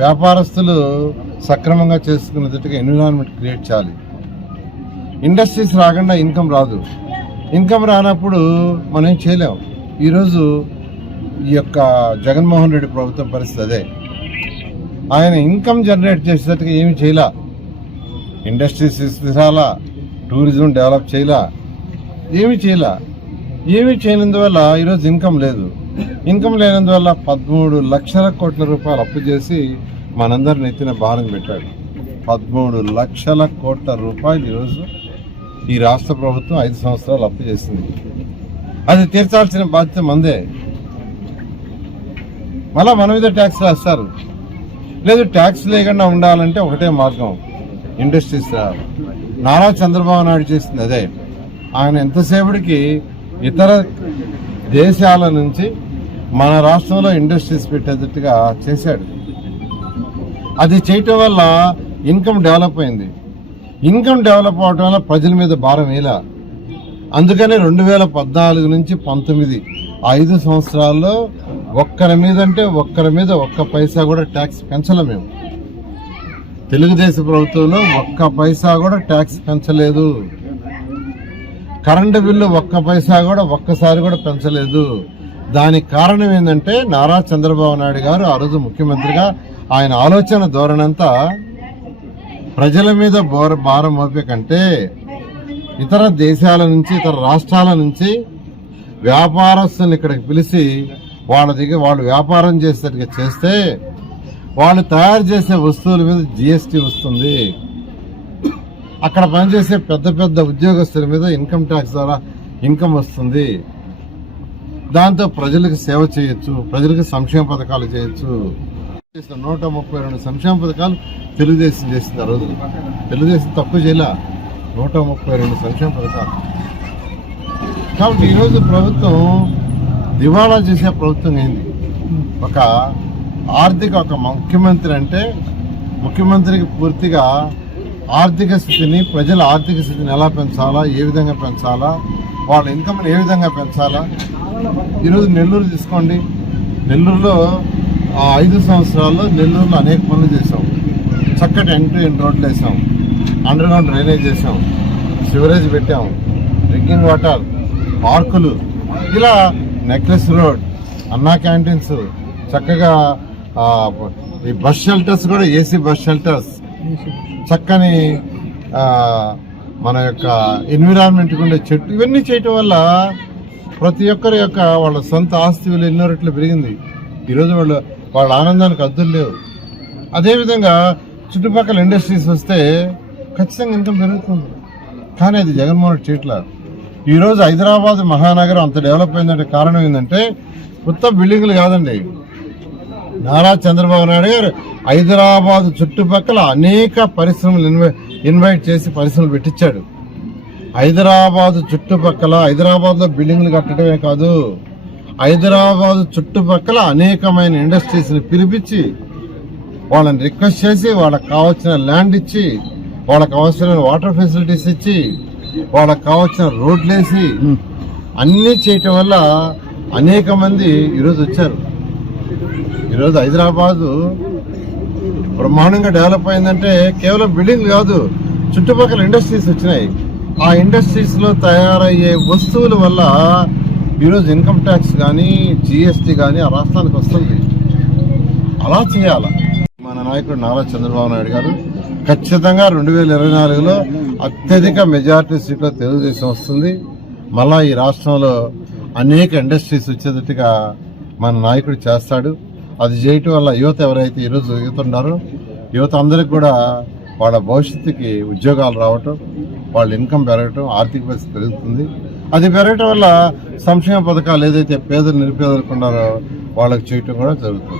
వ్యాపారస్తులు సక్రమంగా చేసుకునేటట్టుగా environment create చేయాలి. ఇండస్ట్రీస్ రాకుండా ఇన్కమ్ రాదు. ఇన్కమ్ రానప్పుడు మనం ఏం చేయలేం. ఈరోజు ఈ యొక్క జగన్మోహన్ రెడ్డి ప్రభుత్వం పరిస్థితి అదే. ఆయన ఇన్కమ్ జనరేట్ చేసేటట్టుగా ఏమి చేయలా. ఇండస్ట్రీస్ తీసుకురాలా, టూరిజం డెవలప్ చేయలా, ఏమి చేయనందువల్ల ఈరోజు ఇన్కమ్ లేదు. ఇన్కమ్ లేనందువల్ల 13 లక్షల కోట్ల రూపాయలు అప్పు చేసి మనందరిని ఎత్తిన భారం పెట్టాడు. 13 లక్షల కోట్ల రూపాయలు ఈరోజు ఈ రాష్ట్ర ప్రభుత్వం 5 సంవత్సరాలు అప్పు చేసింది. అది తీర్చాల్సిన బాధ్యత మందే. మళ్ళా మన మీద ట్యాక్స్ వేస్తారు. లేదు, ట్యాక్స్ లేకుండా ఉండాలంటే ఒకటే మార్గం, ఇండస్ట్రీస్ రావాలి. నారా చంద్రబాబు నాయుడు చేసింది అదే. ఆయన ఎంతసేపటికి ఇతర దేశాల నుంచి మన రాష్ట్రంలో ఇండస్ట్రీస్ పెట్టేటట్టుగా చేశాడు. అది చేయటం వల్ల ఇన్కమ్ డెవలప్ అయింది. ఇన్కమ్ డెవలప్ అవడం వల్ల ప్రజల మీద భారం వేలా. అందుకనే 2014 నుంచి 19 5 సంవత్సరాల్లో ఒక్కరి మీద ఒక్క పైసా కూడా ట్యాక్స్ పెంచలే. మేము తెలుగుదేశం ప్రభుత్వంలో ఒక్క పైసా కూడా ట్యాక్స్ పెంచలేదు. కరెంటు బిల్లు ఒక్క పైసా కూడా ఒక్కసారి కూడా పెంచలేదు. దానికి కారణం ఏంటంటే నారా చంద్రబాబు నాయుడు గారు ఆ రోజు ముఖ్యమంత్రిగా ఆయన ఆలోచన ధోరణంతా ప్రజల మీద భారం మోపే కంటే ఇతర దేశాల నుంచి, ఇతర రాష్ట్రాల నుంచి వ్యాపారస్తులను ఇక్కడికి పిలిచి వాళ్ళ దగ్గర వాళ్ళు వ్యాపారం చేసేట్టుగా చేస్తే వాళ్ళు తయారు చేసే వస్తువుల మీద జిఎస్టీ వస్తుంది. అక్కడ పనిచేసే పెద్ద ఉద్యోగస్తుల మీద ఇన్కమ్ ట్యాక్స్ ద్వారా ఇన్కమ్ వస్తుంది. దాంతో ప్రజలకు సేవ చేయొచ్చు, ప్రజలకు సంక్షేమ పథకాలు చేయొచ్చు. 132 సంక్షేమ పథకాలు తెలుగుదేశం చేసింది. ఆ రోజు తెలుగుదేశం తక్కువ చేయలే, 132 సంక్షేమ పథకాలు. కాబట్టి ఈరోజు ప్రభుత్వం దివాళా చేసే ప్రభుత్వం ఏంది? ఒక ముఖ్యమంత్రి అంటే ముఖ్యమంత్రికి పూర్తిగా ఆర్థిక స్థితిని, ప్రజల ఆర్థిక స్థితిని ఎలా పెంచాలా, ఏ విధంగా పెంచాలా, వాళ్ళ ఇన్కమ్ని ఏ విధంగా పెంచాలా. ఈరోజు నెల్లూరు తీసుకోండి. నెల్లూరులో 5 సంవత్సరాల్లో నెల్లూరులో అనేక పనులు చేసాం. చక్కటి ఎండ్ రోడ్లు వేసాం, అండర్ గ్రౌండ్ డ్రైనేజ్ చేసాం, సివరేజ్ పెట్టాం, డ్రింకింగ్ వాటర్, పార్కులు, ఇలా నెక్లెస్ రోడ్, అన్నా క్యాంటీన్స్, చక్కగా ఈ బస్ షెల్టర్స్ కూడా ఏసీ బస్ షెల్టర్స్, చక్కని మన యొక్క ఎన్విరాన్మెంట్ ఉండే చెట్టు, ఇవన్నీ చేయటం వల్ల ప్రతి ఒక్కరి యొక్క వాళ్ళ సొంత ఆస్తి విలువ ఎన్నో రెట్లు పెరిగింది. ఈరోజు వాళ్ళ ఆనందానికి అద్దులు లేవు. అదేవిధంగా చుట్టుపక్కల ఇండస్ట్రీస్ వస్తే ఖచ్చితంగా ఇన్కమ్ పెరుగుతుంది. కానీ అది జగన్మోహన్ చేయట్లా. ఈరోజు హైదరాబాద్ మహానగరం అంత డెవలప్ అయిందంటే కారణం ఏంటంటే కొత్త బిల్డింగ్లు కాదండి. నారా చంద్రబాబు నాయుడు గారు హైదరాబాద్ చుట్టుపక్కల అనేక పరిశ్రమలు ఇన్వైట్ చేసి పరిశ్రమలు పెట్టించాడు. హైదరాబాద్ చుట్టుపక్కల, హైదరాబాద్లో బిల్డింగ్లు కట్టడమే కాదు, హైదరాబాద్ చుట్టుపక్కల అనేకమైన ఇండస్ట్రీస్ని పిలిపించి వాళ్ళని రిక్వెస్ట్ చేసి వాళ్ళకి కావాల్సిన ల్యాండ్ ఇచ్చి, వాళ్ళకి కావాల్సిన వాటర్ ఫెసిలిటీస్ ఇచ్చి, వాళ్ళకి కావాల్సిన రోడ్లు వేసి అన్నీ చేయటం వల్ల అనేక మంది ఈరోజు వచ్చారు. ఈరోజు హైదరాబాదు బ్రహ్మాండంగా డెవలప్ అయిందంటే కేవలం బిల్డింగ్లు కాదు, చుట్టుపక్కల ఇండస్ట్రీస్ వచ్చినాయి. ఆ ఇండస్ట్రీస్లో తయారయ్యే వస్తువుల వల్ల ఈరోజు ఇన్కమ్ ట్యాక్స్ కానీ, జిఎస్టీ కానీ ఆ రాష్ట్రానికి వస్తుంది. అలా చేయాలి. మన నాయకుడు నారా చంద్రబాబు నాయుడు గారు ఖచ్చితంగా 2024లో అత్యధిక మెజారిటీ సీట్లో తెలుగుదేశం వస్తుంది. మళ్ళా ఈ రాష్ట్రంలో అనేక ఇండస్ట్రీస్ వచ్చేటట్టుగా మన నాయకుడు చేస్తాడు. అది చేయటం వల్ల యువత ఎవరైతే ఈరోజు యువత ఉన్నారో యువత అందరికి కూడా వాళ్ళ భవిష్యత్తుకి ఉద్యోగాలు రావటం, వాళ్ళ ఇన్కమ్ పెరగటం, ఆర్థిక పరిస్థితి పెరుగుతుంది. అది పెరగటం వల్ల సంక్షేమ పథకాలు ఏదైతే పేదలు నిరుపేదలకు ఉన్నారో వాళ్ళకి చేయటం కూడా జరుగుతుంది.